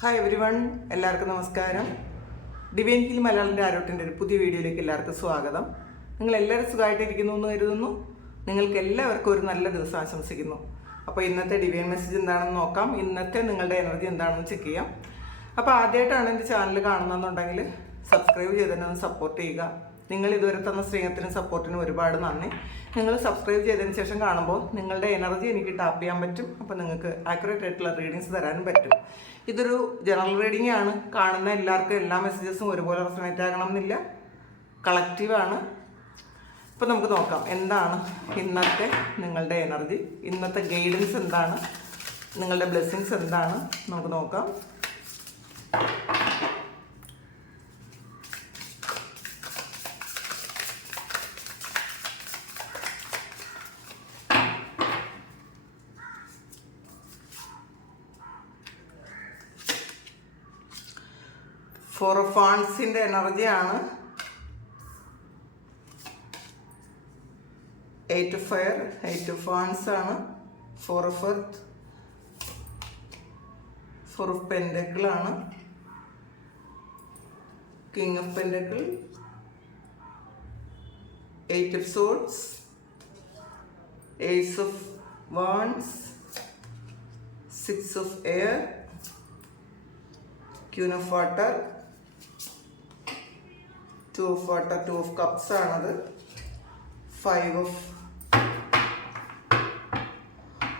Hi every one, എല്ലാവർക്കും നമസ്കാരം. Divine heal മലയാളത്തിൻ്റെ ആരോട്ടിൻ്റെ ഒരു പുതിയ വീഡിയോയിലേക്ക് എല്ലാവർക്കും സ്വാഗതം. നിങ്ങളെല്ലാവരും സുഖമായിട്ടിരിക്കുന്നു എന്ന് കരുതുന്നു. നിങ്ങൾക്ക് എല്ലാവർക്കും ഒരു നല്ല ദിവസം ആശംസിക്കുന്നു. അപ്പോൾ ഇന്നത്തെ ഡിവൈൻ മെസ്സേജ് എന്താണെന്ന് നോക്കാം. ഇന്നത്തെ നിങ്ങളുടെ എനർജി എന്താണെന്ന് ചെക്ക് ചെയ്യാം. അപ്പോൾ ആദ്യമായിട്ടാണ് എൻ്റെ ചാനൽ കാണുന്നതെന്നുണ്ടെങ്കിൽ സബ്സ്ക്രൈബ് ചെയ്തതിനെ സപ്പോർട്ട് ചെയ്യുക. നിങ്ങൾ ഇതുവരെ തന്ന സ്നേഹത്തിനും സപ്പോർട്ടിനും ഒരുപാട് നന്ദി. നിങ്ങൾ സബ്സ്ക്രൈബ് ചെയ്തതിന് ശേഷം കാണുമ്പോൾ നിങ്ങളുടെ എനർജി എനിക്ക് ടാപ്പ് ചെയ്യാൻ പറ്റും. അപ്പോൾ നിങ്ങൾക്ക് ആക്യുറേറ്റ് ആയിട്ടുള്ള റീഡിങ്സ് തരാനും പറ്റും. ഇതൊരു ജനറൽ റീഡിംഗ് ആണ്. കാണുന്ന എല്ലാവർക്കും എല്ലാ മെസ്സേജസും ഒരുപോലെ റെസൊണേറ്റ് ആകണം എന്നില്ല, കളക്റ്റീവാണ്. അപ്പോൾ നമുക്ക് നോക്കാം എന്താണ് ഇന്നത്തെ നിങ്ങളുടെ എനർജി, ഇന്നത്തെ ഗൈഡൻസ് എന്താണ്, നിങ്ങളുടെ ബ്ലെസ്സിങ്സ് എന്താണ് നമുക്ക് നോക്കാം. ഫോർ ഓഫ് വാൻഡ്സിൻ്റെ എനർജിയാണ്. 8 ഓഫ് ഫയർ, 8 ഓഫ് വാൻഡ്സ് ആണ്. 4 ഓഫ് എർത്ത്, 4 ഓഫ് പെൻഡക്കിൾ ആണ്. King of pentacle, 8 of swords, ace of wands, 6 of air, queen of water, 2 of water, 2 of cups ആണത്. 5 ഓഫ്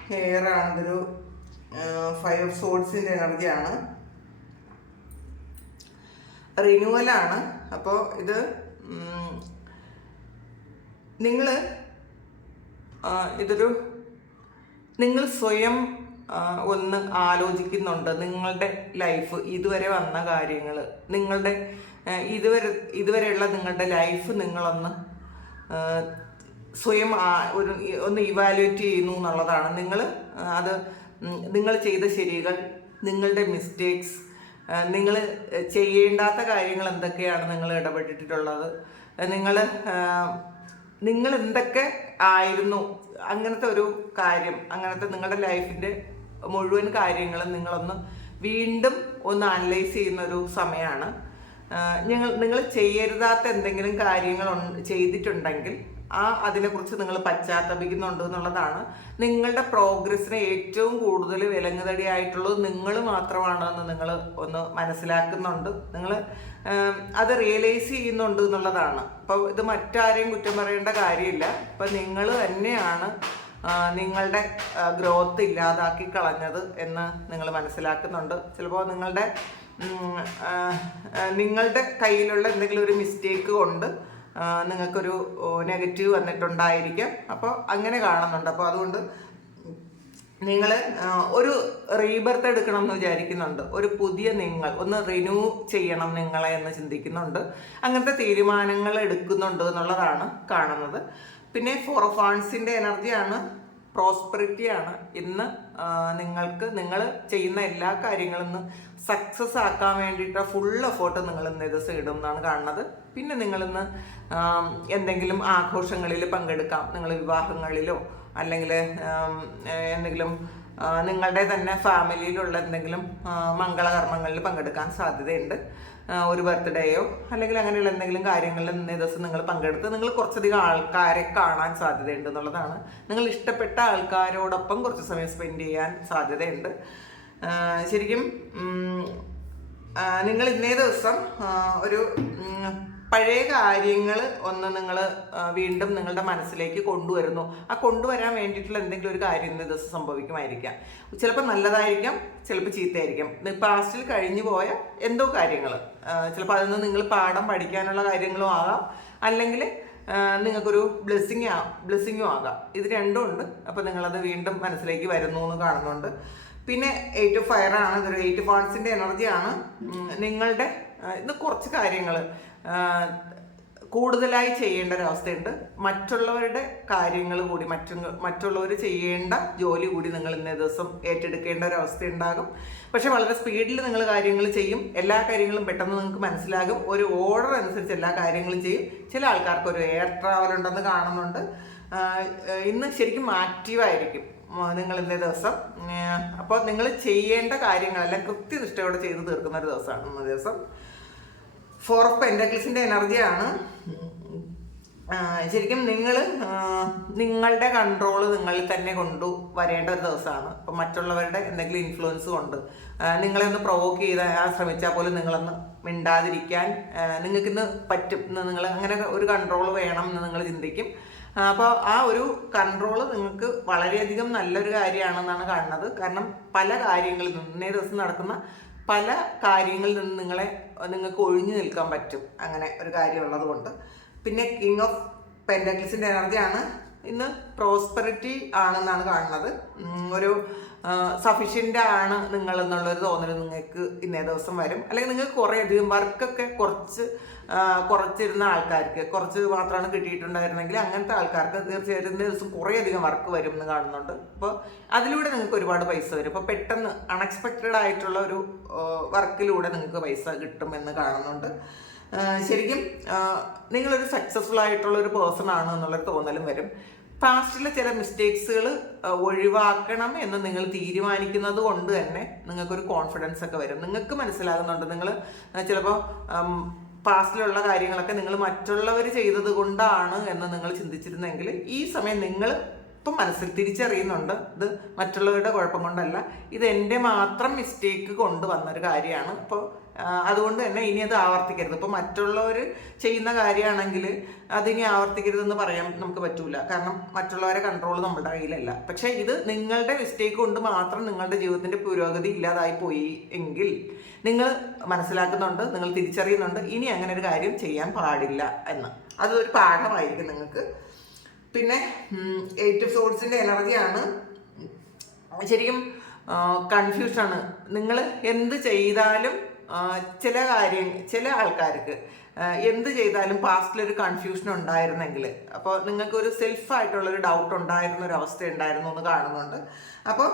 ഹെയർ ആണിതൊരു 5 ഓഫ് സോഡ്സിൻ്റെ എനർജിയാണ്. റിന്യൂവലാണ്. അപ്പോൾ ഇത് നിങ്ങൾ സ്വയം ഒന്ന് ആലോചിക്കുന്നുണ്ട്. നിങ്ങളുടെ ലൈഫ് ഇതുവരെ വന്ന കാര്യങ്ങൾ, നിങ്ങളുടെ ഇതുവരെയുള്ള നിങ്ങളുടെ ലൈഫ് നിങ്ങളൊന്ന് സ്വയം ഒന്ന് ഇവാലുവേറ്റ് ചെയ്യുന്നു എന്നുള്ളതാണ്. നിങ്ങൾ ചെയ്ത ശരികൾ, നിങ്ങളുടെ മിസ്റ്റേക്സ്, നിങ്ങൾ ചെയ്യേണ്ടാത്ത കാര്യങ്ങൾ എന്തൊക്കെയാണ് നിങ്ങൾ ഇടപെട്ടിട്ടുള്ളത്, നിങ്ങൾ എന്തൊക്കെ ആയിരുന്നു, അങ്ങനത്തെ ഒരു കാര്യം, അങ്ങനത്തെ നിങ്ങളുടെ ലൈഫിൻ്റെ മുഴുവൻ കാര്യങ്ങളും നിങ്ങളൊന്ന് വീണ്ടും ഒന്ന് അനലൈസ് ചെയ്യുന്ന ഒരു സമയമാണ്. നിങ്ങൾ ചെയ്യരുതാത്ത എന്തെങ്കിലും കാര്യങ്ങൾ ചെയ്തിട്ടുണ്ടെങ്കിൽ അതിനെക്കുറിച്ച് നിങ്ങൾ പശ്ചാത്തപിക്കുന്നുണ്ട് എന്നുള്ളതാണ്. നിങ്ങളുടെ പ്രോഗ്രസ്സിന് ഏറ്റവും കൂടുതൽ വിലങ്ങുതടിയായിട്ടുള്ളത് നിങ്ങൾ മാത്രമാണെന്ന് നിങ്ങൾ ഒന്ന് മനസ്സിലാക്കുന്നുണ്ട്. നിങ്ങൾ അത് റിയലൈസ് ചെയ്യുന്നുണ്ട് എന്നുള്ളതാണ്. അപ്പോൾ ഇത് മറ്റാരെയും കുറ്റം പറയേണ്ട കാര്യമില്ല. ഇപ്പം നിങ്ങൾ തന്നെയാണ് നിങ്ങളുടെ ഗ്രോത്ത് ഇല്ലാതാക്കി കളഞ്ഞത് എന്ന് നിങ്ങൾ മനസ്സിലാക്കുന്നുണ്ട്. ചിലപ്പോൾ നിങ്ങളുടെ കയ്യിലുള്ള എന്തെങ്കിലും ഒരു മിസ്റ്റേക്ക് കൊണ്ട് നിങ്ങൾക്കൊരു നെഗറ്റീവ് വന്നിട്ടുണ്ടായിരിക്കാം. അപ്പോൾ അങ്ങനെ കാണുന്നുണ്ട്. അപ്പോൾ അതുകൊണ്ട് നിങ്ങൾ ഒരു റീബർത്ത് എടുക്കണം എന്ന് വിചാരിക്കുന്നുണ്ട്. ഒരു പുതിയ ഒന്ന് റിന്യൂ ചെയ്യണം നിങ്ങളെ എന്ന് ചിന്തിക്കുന്നുണ്ട്. അങ്ങനത്തെ തീരുമാനങ്ങൾ എടുക്കുന്നുണ്ട് എന്നുള്ളതാണ് കാണുന്നത്. പിന്നെ 4 ഓഫ് വാൻഡ്സിൻ്റെ എനർജിയാണ്. പ്രോസ്പെറിറ്റിയാണ്. ഇന്ന് നിങ്ങൾ ചെയ്യുന്ന എല്ലാ കാര്യങ്ങളും സക്സസ് ആക്കാൻ വേണ്ടിയിട്ട് ഫുൾ എഫേർട്ട് നിങ്ങൾ ഇന്ന് ദിവസം ഇടും എന്നാണ് കാണുന്നത്. പിന്നെ നിങ്ങളിന്ന് എന്തെങ്കിലും ആഘോഷങ്ങളിൽ പങ്കെടുക്കാം. നിങ്ങൾ വിവാഹങ്ങളിലോ അല്ലെങ്കിൽ എന്തെങ്കിലും നിങ്ങളുടെ തന്നെ ഫാമിലിയിലുള്ള എന്തെങ്കിലും മംഗളകർമ്മങ്ങളിൽ പങ്കെടുക്കാൻ സാധ്യതയുണ്ട്. ഒരു ബർത്ത്ഡേയോ അല്ലെങ്കിൽ അങ്ങനെയുള്ള എന്തെങ്കിലും കാര്യങ്ങളിൽ ഇന്നേ ദിവസം നിങ്ങൾ പങ്കെടുത്ത് നിങ്ങൾ കുറച്ചധികം ആൾക്കാരെ കാണാൻ സാധ്യതയുണ്ട് എന്നുള്ളതാണ്. നിങ്ങൾ ഇഷ്ടപ്പെട്ട ആൾക്കാരോടൊപ്പം കുറച്ച് സമയം സ്പെൻഡ് ചെയ്യാൻ സാധ്യതയുണ്ട്. ശരിക്കും നിങ്ങൾ ഇന്നേ ദിവസം ഒരു പഴയ കാര്യങ്ങൾ ഒന്ന് നിങ്ങൾ വീണ്ടും നിങ്ങളുടെ മനസ്സിലേക്ക് കൊണ്ടുവരുന്നു. കൊണ്ടുവരാൻ വേണ്ടിയിട്ടുള്ള എന്തെങ്കിലും ഒരു കാര്യം ഇന്നേ ദിവസം സംഭവിക്കുമായിരിക്കാം. ചിലപ്പോൾ നല്ലതായിരിക്കാം, ചിലപ്പോൾ ചീത്തയായിരിക്കാം. പാസ്റ്റിൽ കഴിഞ്ഞു പോയ എന്തോ കാര്യങ്ങൾ, ചിലപ്പോൾ അതിൽ നിന്ന് നിങ്ങൾ പാഠം പഠിക്കാനുള്ള കാര്യങ്ങളും ആകാം, അല്ലെങ്കിൽ നിങ്ങൾക്കൊരു ബ്ലെസ്സിങ്ങും ആകാം. ഇത് രണ്ടും ഉണ്ട്. അപ്പോൾ നിങ്ങളത് വീണ്ടും മനസ്സിലേക്ക് വരുന്നു എന്ന് കാണുന്നുണ്ട്. പിന്നെ 8 ഓഫ് ഫയർ ആണ്. ഇതൊരു 8 ഓഫ് വാൻഡ്സിൻ്റെ എനർജിയാണ്. നിങ്ങളുടെ ഇത് കുറച്ച് കാര്യങ്ങൾ കൂടുതലായി ചെയ്യേണ്ട ഒരവസ്ഥയുണ്ട്. മറ്റുള്ളവരുടെ കാര്യങ്ങൾ കൂടി, മറ്റുള്ളവർ ചെയ്യേണ്ട ജോലി കൂടി നിങ്ങൾ ഇന്നേ ദിവസം ഏറ്റെടുക്കേണ്ട ഒരവസ്ഥ ഉണ്ടാകും. പക്ഷെ വളരെ സ്പീഡിൽ നിങ്ങൾ കാര്യങ്ങൾ ചെയ്യും. എല്ലാ കാര്യങ്ങളും പെട്ടെന്ന് നിങ്ങൾക്ക് മനസ്സിലാകും. ഒരു ഓർഡർ അനുസരിച്ച് എല്ലാ കാര്യങ്ങളും ചെയ്യും. ചില ആൾക്കാർക്ക് ഒരു എയർ ട്രാവൽ ഉണ്ടെന്ന് കാണുന്നുണ്ട്. ഇന്ന് ശരിക്കും ആക്റ്റീവായിരിക്കും. നിങ്ങൾ ഇന്നേ ദിവസം. അപ്പോൾ നിങ്ങൾ ചെയ്യേണ്ട കാര്യങ്ങളെല്ലാം കൃത്യനിഷ്ഠയോടെ ചെയ്ത് തീർക്കുന്ന ഒരു ദിവസമാണ് ഇന്നേ ദിവസം. 4 ഓഫ് പെന്റക്കിൾസിന്റെ എനർജിയാണ്. ശരിക്കും നിങ്ങൾ നിങ്ങളുടെ കൺട്രോള് നിങ്ങളിൽ തന്നെ കൊണ്ടുവരേണ്ട ഒരു ദിവസമാണ്. അപ്പം മറ്റുള്ളവരുടെ എന്തെങ്കിലും ഇൻഫ്ലുവൻസ് കൊണ്ട് നിങ്ങളെ ഒന്ന് പ്രൊവോക്ക് ചെയ്താൽ ശ്രമിച്ചാൽ പോലും നിങ്ങളൊന്ന് മിണ്ടാതിരിക്കാൻ നിങ്ങൾക്കിന്ന് പറ്റും. നിങ്ങൾ അങ്ങനെ ഒരു കൺട്രോൾ വേണം എന്ന് നിങ്ങൾ ചിന്തിക്കും. അപ്പോൾ ആ ഒരു കൺട്രോള് നിങ്ങൾക്ക് വളരെയധികം നല്ലൊരു കാര്യമാണെന്നാണ് കാണുന്നത്. കാരണം പല കാര്യങ്ങളിൽ നിന്ന് ഇന്നേ ദിവസം നടക്കുന്ന പല കാര്യങ്ങളിൽ നിന്ന് നിങ്ങൾക്ക് ഒഴിഞ്ഞു നിൽക്കാൻ പറ്റും, അങ്ങനെ ഒരു കാര്യമുള്ളത് കൊണ്ട്. പിന്നെ കിങ് ഓഫ് പെന്റക്കിൾസിന്റെ എനർജിയാണ്. ഇന്ന് പ്രോസ്പെറിറ്റി ആണെന്നാണ് കാണുന്നത്. ഒരു സഫിഷ്യൻ്റ് ആണ് നിങ്ങൾ എന്നുള്ളൊരു തോന്നൽ നിങ്ങൾക്ക് ഇന്നേ ദിവസം വരും. അല്ലെങ്കിൽ നിങ്ങൾക്ക് കുറേയധികം വർക്കൊക്കെ കുറച്ചിരുന്ന ആൾക്കാർക്ക് കുറച്ച് മാത്രമാണ് കിട്ടിയിട്ടുണ്ടായിരുന്നെങ്കിൽ അങ്ങനത്തെ ആൾക്കാർക്ക് തീർച്ചയായിട്ടും ഇന്നേ ദിവസം കുറേയധികം വർക്ക് വരും എന്ന് കാണുന്നുണ്ട്. അപ്പോൾ അതിലൂടെ നിങ്ങൾക്ക് ഒരുപാട് പൈസ വരും. അപ്പോൾ പെട്ടെന്ന് അൺഎക്സ്പെക്റ്റഡ് ആയിട്ടുള്ള ഒരു വർക്കിലൂടെ നിങ്ങൾക്ക് പൈസ കിട്ടുമെന്ന് കാണുന്നുണ്ട്. ശരിക്കും നിങ്ങളൊരു സക്സസ്ഫുൾ ആയിട്ടുള്ള ഒരു പേഴ്സൺ ആണ് എന്നുള്ളൊരു തോന്നലും വരും. പാസ്റ്റിലെ ചില മിസ്റ്റേക്സുകൾ ഒഴിവാക്കണം എന്ന് നിങ്ങൾ തീരുമാനിക്കുന്നത് കൊണ്ട് തന്നെ നിങ്ങൾക്കൊരു കോൺഫിഡൻസ് ഒക്കെ വരും. നിങ്ങൾക്ക് മനസ്സിലാകുന്നുണ്ട് നിങ്ങൾ ചിലപ്പോൾ പാസ്റ്റിലുള്ള കാര്യങ്ങളൊക്കെ നിങ്ങൾ മറ്റുള്ളവർ ചെയ്തത് കൊണ്ടാണ് എന്ന് നിങ്ങൾ ചിന്തിച്ചിരുന്നെങ്കിൽ ഈ സമയം നിങ്ങൾ ഇപ്പം മനസ്സിൽ തിരിച്ചറിയുന്നുണ്ട് ഇത് മറ്റുള്ളവരുടെ കുഴപ്പം കൊണ്ടല്ല, ഇത് എൻ്റെ മാത്രം മിസ്റ്റേക്ക് കൊണ്ട് വന്നൊരു കാര്യമാണ്. അപ്പോൾ അതുകൊണ്ട് തന്നെ ഇനി അത് ആവർത്തിക്കരുത്. ഇപ്പോൾ മറ്റുള്ളവർ ചെയ്യുന്ന കാര്യമാണെങ്കിൽ അതിനി ആവർത്തിക്കരുതെന്ന് പറയാൻ നമുക്ക് പറ്റൂല. കാരണം മറ്റുള്ളവരെ കൺട്രോൾ നമ്മുടെ കയ്യിലല്ല. പക്ഷേ ഇത് നിങ്ങളുടെ മിസ്റ്റേക്ക് കൊണ്ട് മാത്രം നിങ്ങളുടെ ജീവിതത്തിൻ്റെ പുരോഗതി ഇല്ലാതായി പോയി എങ്കിൽ നിങ്ങൾ മനസ്സിലാക്കുന്നുണ്ട്, നിങ്ങൾ തിരിച്ചറിയുന്നുണ്ട് ഇനി അങ്ങനെ ഒരു കാര്യം ചെയ്യാൻ പാടില്ല എന്ന്. അതൊരു പാഠമായിരിക്കും നിങ്ങൾക്ക്. പിന്നെ 8 ഓഫ് സോർഡ്സിൻ്റെ എനർജിയാണ്. ശരിക്കും കൺഫ്യൂഷനാണ്. നിങ്ങൾ എന്ത് ചെയ്താലും ചില ആൾക്കാർക്ക് എന്ത് ചെയ്താലും പാസ്റ്റിലൊരു കൺഫ്യൂഷൻ ഉണ്ടായിരുന്നെങ്കിൽ, അപ്പോൾ നിങ്ങൾക്കൊരു സെൽഫായിട്ടുള്ളൊരു ഡൗട്ട് ഉണ്ടായിരുന്ന ഒരു അവസ്ഥ ഉണ്ടായിരുന്നു എന്ന് കാണുന്നുണ്ട്. അപ്പോൾ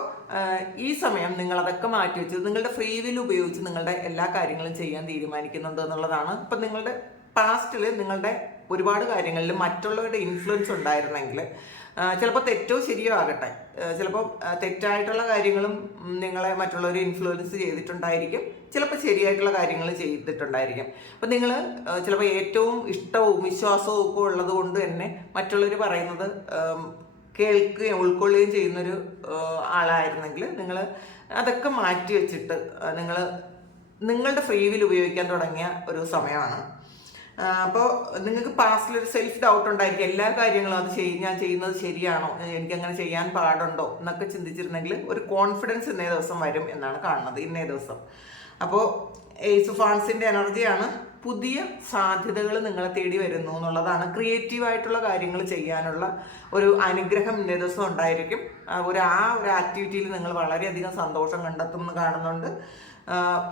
ഈ സമയം നിങ്ങളതൊക്കെ മാറ്റി വെച്ച് നിങ്ങളുടെ ഫ്രീ വിൽ ഉപയോഗിച്ച് നിങ്ങളുടെ എല്ലാ കാര്യങ്ങളും ചെയ്യാൻ തീരുമാനിക്കുന്നുണ്ട് എന്നുള്ളതാണ്. അപ്പം നിങ്ങളുടെ പാസ്റ്റിൽ നിങ്ങളുടെ ഒരുപാട് കാര്യങ്ങളിൽ മറ്റുള്ളവരുടെ ഇൻഫ്ലുവൻസ് ഉണ്ടായിരുന്നെങ്കിൽ ചിലപ്പോൾ തെറ്റോ ശരിയോ ആകട്ടെ, ചിലപ്പോൾ തെറ്റായിട്ടുള്ള കാര്യങ്ങളും നിങ്ങളെ മറ്റുള്ളവർ ഇൻഫ്ലുവൻസ് ചെയ്തിട്ടുണ്ടായിരിക്കും, ചിലപ്പോൾ ശരിയായിട്ടുള്ള കാര്യങ്ങൾ ചെയ്തിട്ടുണ്ടായിരിക്കും. അപ്പം നിങ്ങൾ ചിലപ്പോൾ ഏറ്റവും ഇഷ്ടവും വിശ്വാസവും ഒക്കെ ഉള്ളത് കൊണ്ട് തന്നെ മറ്റുള്ളവർ പറയുന്നത് കേൾക്കുകയും ഉൾക്കൊള്ളുകയും ചെയ്യുന്നൊരു ആളായിരുന്നെങ്കിൽ നിങ്ങൾ അതൊക്കെ മാറ്റി വെച്ചിട്ട് നിങ്ങളുടെ ഫ്രീ വിൽ ഉപയോഗിക്കാൻ തുടങ്ങിയ ഒരു സമയമാണ്. അപ്പോൾ നിങ്ങൾക്ക് പാസ്റ്റിലൊരു സെൽഫ് ഡൗട്ട് ഉണ്ടായിരിക്കും. എല്ലാ കാര്യങ്ങളും ഞാൻ ചെയ്യുന്നത് ശരിയാണോ, എനിക്കങ്ങനെ ചെയ്യാൻ പാടുണ്ടോ എന്നൊക്കെ ചിന്തിച്ചിരുന്നെങ്കിൽ ഒരു കോൺഫിഡൻസ് ഇന്നേ ദിവസം വരും എന്നാണ് കാണുന്നത് ഇന്നേ ദിവസം. അപ്പോൾ ഏസ് ഓഫ് വാൻസിൻ്റെ എനർജിയാണ്. പുതിയ സാധ്യതകൾ നിങ്ങളെ തേടി വരുന്നു എന്നുള്ളതാണ്. ക്രിയേറ്റീവായിട്ടുള്ള കാര്യങ്ങൾ ചെയ്യാനുള്ള ഒരു അനുഗ്രഹം ഇന്നേ ദിവസം ഉണ്ടായിരിക്കും. ആ ഒരു ആക്ടിവിറ്റിയിൽ നിങ്ങൾ വളരെയധികം സന്തോഷം കണ്ടെത്തുമെന്ന് കാണുന്നുണ്ട്.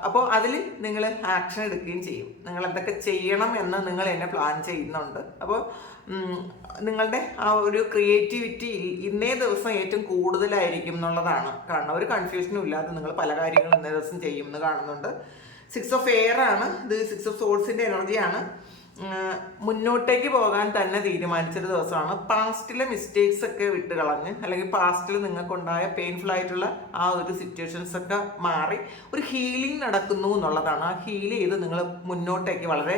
അപ്പോൾ അതിൽ നിങ്ങൾ ആക്ഷൻ എടുക്കുകയും ചെയ്യും. നിങ്ങൾ എന്തൊക്കെ ചെയ്യണം എന്ന് നിങ്ങൾ എന്നെ പ്ലാൻ ചെയ്യുന്നുണ്ട്. അപ്പോൾ നിങ്ങളുടെ ആ ഒരു ക്രിയേറ്റിവിറ്റി ഇന്നേ ദിവസം ഏറ്റവും കൂടുതലായിരിക്കും എന്നുള്ളതാണ് കാണുന്നത്. ഒരു കൺഫ്യൂഷനും ഇല്ലാതെ നിങ്ങൾ പല കാര്യങ്ങളും ഇന്നേ ദിവസം ചെയ്യും എന്ന് കാണുന്നുണ്ട്. 6 ഓഫ് എയർ ആണ്. ഇത് 6 ഓഫ് സോൾസിൻ്റെ എനർജിയാണ്. മുന്നോട്ടേക്ക് പോകാൻ തന്നെ തീരുമാനിച്ചൊരു ദിവസമാണ്. പാസ്റ്റിലെ മിസ്റ്റേക്സ് ഒക്കെ വിട്ട് കളഞ്ഞ് അല്ലെങ്കിൽ പാസ്റ്റിൽ നിങ്ങൾക്കുണ്ടായ പെയിൻഫുൾ ആയിട്ടുള്ള ആ ഒരു സിറ്റുവേഷൻസ് ഒക്കെ മാറി ഒരു ഹീലിംഗ് നടക്കുന്നു എന്നുള്ളതാണ്. ആ ഹീൽ ചെയ്ത് നിങ്ങൾ മുന്നോട്ടേക്ക് വളരെ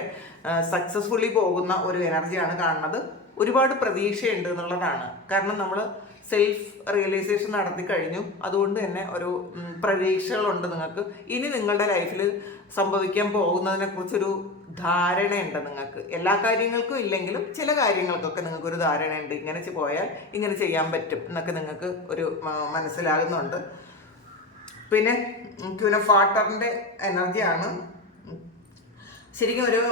സക്സസ്ഫുള്ളി പോകുന്ന ഒരു എനർജിയാണ് കാണുന്നത്. ഒരുപാട് പ്രതീക്ഷയുണ്ട് എന്നുള്ളതാണ്. കാരണം നമ്മൾ സെൽഫ് റിയലൈസേഷൻ നടത്തി കഴിഞ്ഞു. അതുകൊണ്ട് തന്നെ ഒരു പ്രതീക്ഷകളുണ്ട് നിങ്ങൾക്ക്. ഇനി നിങ്ങളുടെ ലൈഫിൽ സംഭവിക്കാൻ പോകുന്നതിനെ കുറിച്ചൊരു ധാരണയുണ്ട് നിങ്ങൾക്ക്. എല്ലാ കാര്യങ്ങൾക്കും ഇല്ലെങ്കിലും ചില കാര്യങ്ങൾക്കൊക്കെ നിങ്ങൾക്കൊരു ധാരണയുണ്ട്. ഇങ്ങനെ പോയാൽ ഇങ്ങനെ ചെയ്യാൻ പറ്റും എന്നൊക്കെ നിങ്ങൾക്ക് ഒരു മനസ്സിലാകുന്നുണ്ട്. പിന്നെ ക്വീൻ ഓഫ് വാട്ടറിൻ്റെ എനർജിയാണ്. ശരിക്കും ഒരു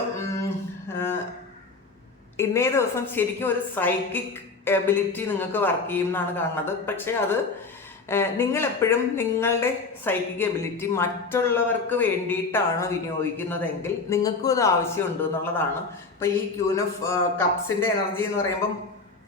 ഇന്നേ ദിവസം ശരിക്കും ഒരു സൈക്കിക് എബിലിറ്റി നിങ്ങൾക്ക് വർക്ക് ചെയ്യും എന്നാണ് കാണുന്നത്. പക്ഷേ അത് നിങ്ങളെപ്പോഴും നിങ്ങളുടെ സൈക്കിക് എബിലിറ്റി മറ്റുള്ളവർക്ക് വേണ്ടിയിട്ടാണ് വിനിയോഗിക്കുന്നതെങ്കിൽ നിങ്ങൾക്കും അത് ആവശ്യമുണ്ട് എന്നുള്ളതാണ്. ഇപ്പോൾ ഈ ക്യൂൻ ഓഫ് കപ്സിൻ്റെ എനർജി എന്ന് പറയുമ്പം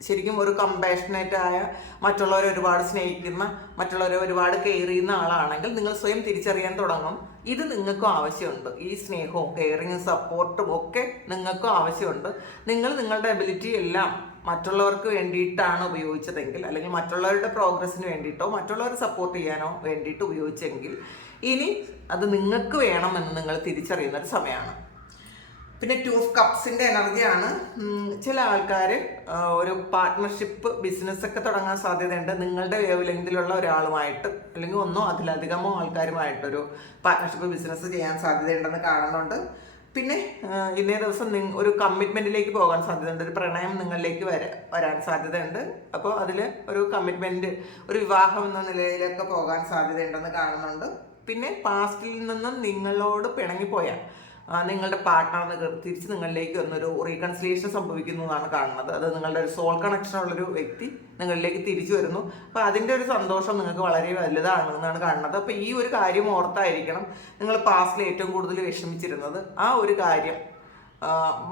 ശരിക്കും ഒരു കമ്പാഷനേറ്റ് ആയ, മറ്റുള്ളവരെ ഒരുപാട് സ്നേഹിക്കുന്ന, മറ്റുള്ളവരെ ഒരുപാട് കെയർ ചെയ്യുന്ന ആളാണെങ്കിൽ നിങ്ങൾ സ്വയം തിരിച്ചറിയാൻ തുടങ്ങും ഇത് നിങ്ങൾക്കും ആവശ്യമുണ്ട്. ഈ സ്നേഹവും കെയറിങ്ങും സപ്പോർട്ടും ഒക്കെ നിങ്ങൾക്കും ആവശ്യമുണ്ട്. നിങ്ങൾ നിങ്ങളുടെ എബിലിറ്റി എല്ലാം മറ്റുള്ളവർക്ക് വേണ്ടിയിട്ടാണ് ഉപയോഗിച്ചതെങ്കിൽ, അല്ലെങ്കിൽ മറ്റുള്ളവരുടെ പ്രോഗ്രസ്സിന് വേണ്ടിയിട്ടോ മറ്റുള്ളവരെ സപ്പോർട്ട് ചെയ്യാനോ വേണ്ടിയിട്ട് ഉപയോഗിച്ചെങ്കിൽ, ഇനി അത് നിങ്ങൾക്ക് വേണമെന്ന് നിങ്ങൾ തിരിച്ചറിയുന്ന ഒരു സമയമാണ്. പിന്നെ 2 ഓഫ് കപ്സിൻ്റെ എനർജിയാണ്. ചില ആൾക്കാർ ഒരു പാർട്ട്ണർഷിപ്പ് ബിസിനസ്സൊക്കെ തുടങ്ങാൻ സാധ്യതയുണ്ട്. നിങ്ങളുടെ വേവ് ലെങ്തിലുള്ള ഒരാളുമായിട്ട്, അല്ലെങ്കിൽ ഒന്നോ അതിലധികമോ ആൾക്കാരുമായിട്ടൊരു പാർട്ട്ണർഷിപ്പ് ബിസിനസ് ചെയ്യാൻ സാധ്യതയുണ്ടെന്ന് കാണുന്നുണ്ട്. പിന്നെ ഇന്നേ ദിവസം ഒരു കമ്മിറ്റ്മെൻറ്റിലേക്ക് പോകാൻ സാധ്യതയുണ്ട്. ഒരു പ്രണയം നിങ്ങളിലേക്ക് വരാൻ സാധ്യതയുണ്ട്. അപ്പോൾ അതിൽ ഒരു കമ്മിറ്റ്മെൻറ്റ്, ഒരു വിവാഹം എന്ന നിലയിലൊക്കെ പോകാൻ സാധ്യതയുണ്ടെന്ന് കാണുന്നുണ്ട്. പിന്നെ പാസ്റ്റിൽ നിന്നും നിങ്ങളോട് പിണങ്ങിപ്പോയാൽ നിങ്ങളുടെ പാർട്ട്ണർ തിരിച്ച് നിങ്ങളിലേക്ക് വന്നൊരു റീകൺസിലിയേഷൻ സംഭവിക്കുന്നു എന്നാണ് കാണുന്നത്. അത് നിങ്ങളുടെ ഒരു സോൾ കണക്ഷൻ ഉള്ളൊരു വ്യക്തി നിങ്ങളിലേക്ക് തിരിച്ചു വരുന്നു. അപ്പോൾ അതിൻ്റെ ഒരു സന്തോഷം നിങ്ങൾക്ക് വളരെ വലുതാണ് എന്നാണ് കാണുന്നത്. അപ്പോൾ ഈ ഒരു കാര്യം ഓർത്തായിരിക്കണം നിങ്ങൾ പാസ്റ്റിൽ ഏറ്റവും കൂടുതൽ വിഷമിച്ചിരുന്നത്. ആ ഒരു കാര്യം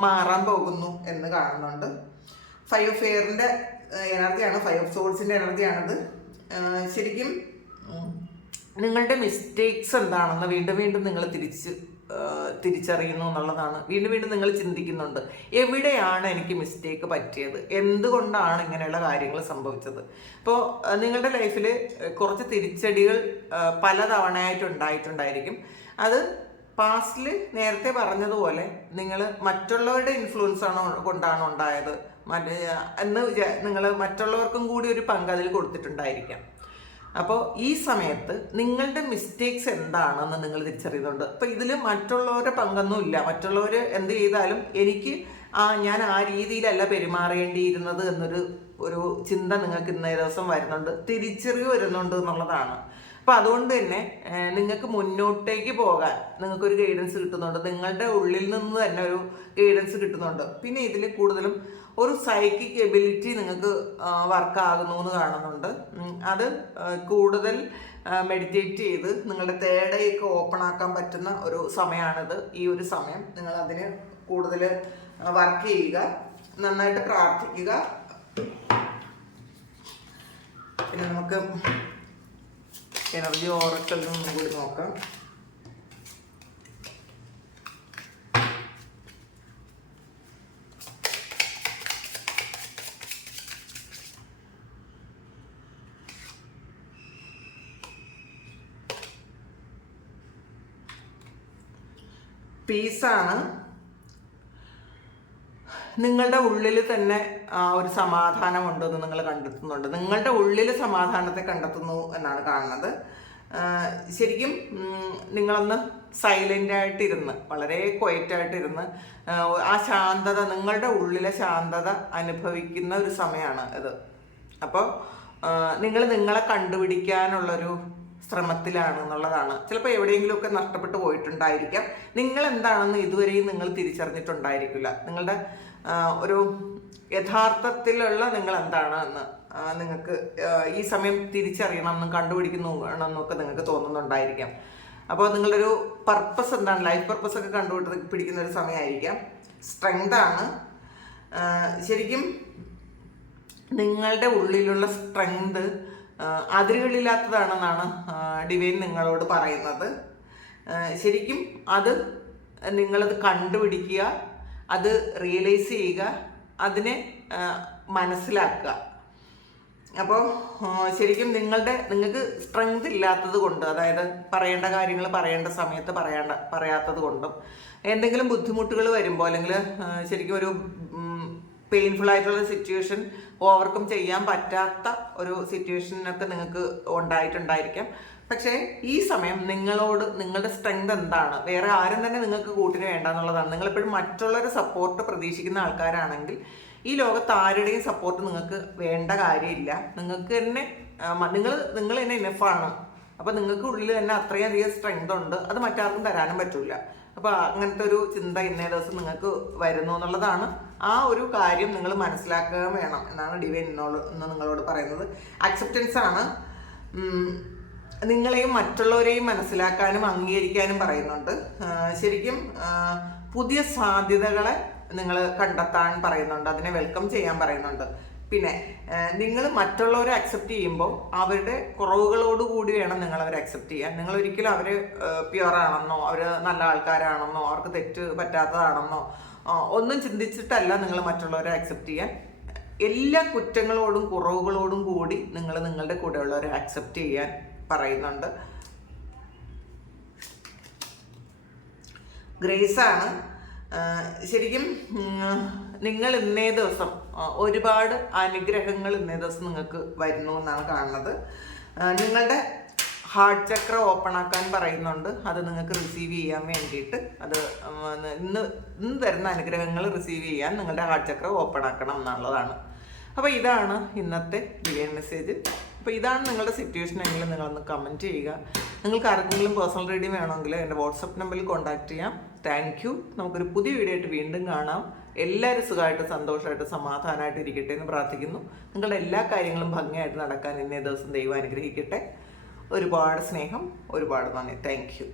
മാറാൻ പോകുന്നു എന്ന് കാണുന്നുണ്ട്. 5 ഓഫ് എയറിൻ്റെ എനർജിയാണ്, 5 ഓഫ് സോൾസിൻ്റെ എനർജിയാണിത്. ശരിക്കും നിങ്ങളുടെ മിസ്റ്റേക്സ് എന്താണെന്ന് വീണ്ടും വീണ്ടും നിങ്ങൾ തിരിച്ചറിയുന്നു എന്നുള്ളതാണ്. വീണ്ടും വീണ്ടും നിങ്ങൾ ചിന്തിക്കുന്നുണ്ട്, എവിടെയാണ് എനിക്ക് മിസ്റ്റേക്ക് പറ്റിയത്, എന്തുകൊണ്ടാണ് ഇങ്ങനെയുള്ള കാര്യങ്ങൾ സംഭവിച്ചത്. ഇപ്പോൾ നിങ്ങളുടെ ലൈഫിൽ കുറച്ച് തിരിച്ചടികൾ പല തവണയായിട്ട് ഉണ്ടായിട്ടുണ്ടായിരിക്കും. അത് പാസ്റ്റിൽ നേരത്തെ പറഞ്ഞതുപോലെ നിങ്ങൾ മറ്റുള്ളവരുടെ ഇൻഫ്ലുവൻസ് കൊണ്ടാണ് ഉണ്ടായത് എന്ന് നിങ്ങൾ മറ്റുള്ളവർക്കും കൂടി ഒരു പങ്ക് അതിൽ കൊടുത്തിട്ടുണ്ടായിരിക്കാം. അപ്പോൾ ഈ സമയത്ത് നിങ്ങളുടെ മിസ്റ്റേക്സ് എന്താണെന്ന് നിങ്ങൾ തിരിച്ചറിയുന്നുണ്ട്. അപ്പോൾ ഇതിൽ മറ്റുള്ളവരുടെ പങ്കൊന്നും ഇല്ല. മറ്റുള്ളവർ എന്ത് ചെയ്താലും എനിക്ക് ഞാൻ ആ രീതിയിലല്ല പെരുമാറേണ്ടിയിരുന്നത് എന്നൊരു ചിന്ത നിങ്ങൾക്ക് ഇന്നേ ദിവസം വരുന്നുണ്ട്, തിരിച്ചറിവ് വരുന്നുണ്ട് എന്നുള്ളതാണ്. അപ്പോൾ അതുകൊണ്ട് തന്നെ നിങ്ങൾക്ക് മുന്നോട്ടേക്ക് പോകാൻ നിങ്ങൾക്കൊരു ഗൈഡൻസ് കിട്ടുന്നുണ്ട്. നിങ്ങളുടെ ഉള്ളിൽ നിന്ന് തന്നെ ഒരു ഗൈഡൻസ് കിട്ടുന്നുണ്ട്. പിന്നെ ഇതിൽ കൂടുതലും ഒരു സൈക്കിക് എബിലിറ്റി നിങ്ങൾക്ക് വർക്കാകുന്നു എന്ന് കാണുന്നുണ്ട്. അത് കൂടുതൽ മെഡിറ്റേറ്റ് ചെയ്ത് നിങ്ങളുടെ തേർഡ് ഐയൊക്കെ ഓപ്പൺ ആക്കാൻ പറ്റുന്ന ഒരു സമയമാണിത്. ഈ ഒരു സമയം നിങ്ങൾ അതിന് കൂടുതൽ വർക്ക് ചെയ്യുക, നന്നായിട്ട് പ്രാർത്ഥിക്കുക. പിന്നെ നമുക്ക് എനർജി ഓറക്കലിൽ നിന്നും കൂടി നോക്കാം. പീസാണ്. നിങ്ങളുടെ ഉള്ളിൽ തന്നെ ഒരു സമാധാനമുണ്ടെന്ന് നിങ്ങൾ കണ്ടെത്തുന്നുണ്ട്. നിങ്ങളുടെ ഉള്ളിൽ സമാധാനത്തെ കണ്ടെത്തുന്നു എന്നാണ് കാണുന്നത്. ശരിക്കും നിങ്ങളൊന്ന് സൈലൻ്റായിട്ടിരുന്ന്, വളരെ ക്വയറ്റായിട്ടിരുന്ന് ആ ശാന്തത, നിങ്ങളുടെ ഉള്ളിലെ ശാന്തത അനുഭവിക്കുന്ന ഒരു സമയമാണ് ഇത്. അപ്പോൾ നിങ്ങൾ നിങ്ങളെ കണ്ടുപിടിക്കാനുള്ളൊരു ശ്രമത്തിലാണ് എന്നുള്ളതാണ്. ചിലപ്പോൾ എവിടെയെങ്കിലുമൊക്കെ നഷ്ടപ്പെട്ടു പോയിട്ടുണ്ടായിരിക്കാം. നിങ്ങൾ എന്താണെന്ന് ഇതുവരെയും നിങ്ങൾ തിരിച്ചറിഞ്ഞിട്ടുണ്ടായിരിക്കില്ല. നിങ്ങളുടെ ഒരു യഥാർത്ഥത്തിലുള്ള നിങ്ങൾ എന്താണ് എന്ന് നിങ്ങൾക്ക് ഈ സമയം തിരിച്ചറിയണമെന്നും കണ്ടുപിടിക്കണമെന്നൊക്കെ നിങ്ങൾക്ക് തോന്നുന്നുണ്ടായിരിക്കാം. അപ്പോൾ നിങ്ങളൊരു പർപ്പസ് എന്താണ്, ലൈഫ് പർപ്പസ് ഒക്കെ കണ്ടുപിടിക്കുന്ന ഒരു സമയമായിരിക്കാം. സ്ട്രെങ്താണ്. ശരിക്കും നിങ്ങളുടെ ഉള്ളിലുള്ള സ്ട്രെങ്ത് അതിരുകളില്ലാത്തതാണെന്നാണ് ഡിവൈൻ നിങ്ങളോട് പറയുന്നത്. ശരിക്കും അത് നിങ്ങളത് കണ്ടുപിടിക്കുക, അത് റിയലൈസ് ചെയ്യുക, അതിനെ മനസ്സിലാക്കുക. അപ്പോൾ ശരിക്കും നിങ്ങൾക്ക് സ്ട്രെങ്ത് ഇല്ലാത്തത് കൊണ്ട്, അതായത് പറയേണ്ട കാര്യങ്ങൾ പറയേണ്ട സമയത്ത് പറയാത്തത് കൊണ്ടും, എന്തെങ്കിലും ബുദ്ധിമുട്ടുകൾ വരുമ്പോൾ, അല്ലെങ്കിൽ ശരിക്കും ഒരു പെയിൻഫുൾ ആയിട്ടുള്ള സിറ്റുവേഷൻ ഓവർകം ചെയ്യാൻ പറ്റാത്ത ഒരു സിറ്റുവേഷനൊക്കെ നിങ്ങൾക്ക് ഉണ്ടായിട്ടുണ്ടായിരിക്കാം. പക്ഷേ ഈ സമയം നിങ്ങളുടെ സ്ട്രെങ്ത് എന്താണ്, വേറെ ആരും തന്നെ നിങ്ങൾക്ക് കൂട്ടിന് വേണ്ട എന്നുള്ളതാണ്. നിങ്ങളെപ്പോഴും മറ്റുള്ളവരുടെ സപ്പോർട്ട് പ്രതീക്ഷിക്കുന്ന ആൾക്കാരാണെങ്കിൽ ഈ ലോകത്ത് ആരുടെയും സപ്പോർട്ട് നിങ്ങൾക്ക് വേണ്ട കാര്യമില്ല. നിങ്ങൾക്ക് തന്നെ നിങ്ങൾ തന്നെ ഇനഫാണ്. അപ്പോൾ നിങ്ങൾക്ക് ഉള്ളിൽ തന്നെ അത്രയധികം സ്ട്രെങ്ത് ഉണ്ട്, അത് മറ്റാർക്കും തരാനും പറ്റില്ല. അപ്പോൾ അങ്ങനത്തെ ഒരു ചിന്ത ഇന്നേ ദിവസം നിങ്ങൾക്ക് വരുന്നു എന്നുള്ളതാണ്. ആ ഒരു കാര്യം നിങ്ങൾ മനസ്സിലാക്കുക വേണം എന്നാണ് ഡിവൈൻ ഇന്ന് നിങ്ങളോട് പറയുന്നത്. അക്സെപ്റ്റൻസ് ആണ്. നിങ്ങളെയും മറ്റുള്ളവരെയും മനസ്സിലാക്കാനും അംഗീകരിക്കാനും പറയുന്നുണ്ട്. ശരിക്കും പുതിയ സാധ്യതകളെ നിങ്ങൾ കണ്ടെത്താൻ പറയുന്നുണ്ട്, അതിനെ വെൽക്കം ചെയ്യാൻ പറയുന്നുണ്ട്. പിന്നെ നിങ്ങൾ മറ്റുള്ളവരെ അക്സെപ്റ്റ് ചെയ്യുമ്പോൾ അവരുടെ കുറവുകളോടുകൂടി വേണം നിങ്ങൾ അവരെ അക്സെപ്റ്റ് ചെയ്യാൻ. നിങ്ങൾ ഒരിക്കലും അവർ പ്യുവറാണെന്നോ അവർ നല്ല ആൾക്കാരാണെന്നോ അവർക്ക് തെറ്റ് പറ്റാത്തതാണെന്നോ ഒന്നും ചിന്തിച്ചിട്ടല്ല നിങ്ങൾ മറ്റുള്ളവരെ അക്സെപ്റ്റ് ചെയ്യാൻ. എല്ലാ കുറ്റങ്ങളോടും കുറവുകളോടും കൂടി നിങ്ങൾ നിങ്ങളുടെ കൂടെയുള്ളവരെ ആക്സെപ്റ്റ് ചെയ്യാൻ പറയുന്നുണ്ട്. ഗ്രേസാണ്. ശരിക്കും നിങ്ങൾ ഇന്നേ ദിവസം ഒരുപാട് അനുഗ്രഹങ്ങൾ ഇന്നേ ദിവസം നിങ്ങൾക്ക് വരുന്നു എന്നാണ് കാണുന്നത്. നിങ്ങളുടെ ഹാർട്ട് ചക്ര ഓപ്പൺ ആക്കാൻ പറയുന്നുണ്ട്. അത് നിങ്ങൾക്ക് റിസീവ് ചെയ്യാൻ വേണ്ടിയിട്ട് അത് ഇന്ന് തരുന്ന അനുഗ്രഹങ്ങൾ റിസീവ് ചെയ്യാൻ നിങ്ങളുടെ ഹാർട്ട് ചക്ര ഓപ്പൺ ആക്കണം എന്നുള്ളതാണ്. അപ്പോൾ ഇതാണ് ഇന്നത്തെ ഡിവൈൻ മെസ്സേജ്. അപ്പോൾ ഇതാണ് നിങ്ങളുടെ സിറ്റുവേഷൻ എങ്കിലും നിങ്ങളൊന്ന് കമൻറ്റ് ചെയ്യുക. നിങ്ങൾക്ക് ആർക്കെങ്കിലും പേഴ്സണൽ റീഡിങ് വേണമെങ്കിൽ എൻ്റെ വാട്സപ്പ് നമ്പറിൽ കോൺടാക്ട് ചെയ്യാം. Thank you. നമുക്കൊരു പുതിയ വീഡിയോ ആയിട്ട് വീണ്ടും കാണാം. എല്ലാവരും സുഖമായിട്ട് സന്തോഷമായിട്ട് സമാധാനമായിട്ട് ഇരിക്കട്ടെ എന്ന് പ്രാർത്ഥിക്കുന്നു. നിങ്ങളുടെ എല്ലാ കാര്യങ്ങളും ഭംഗിയായിട്ട് നടക്കാൻ ഇന്നേ ദിവസം ദൈവം അനുഗ്രഹിക്കട്ടെ. ഒരുപാട് സ്നേഹം, ഒരുപാട് നന്ദി. Thank you.